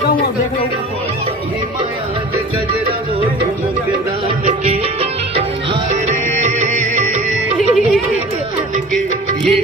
देता हूँ और देख लो। ये माया गजरा वो ठुमक दान के हाय रे के ये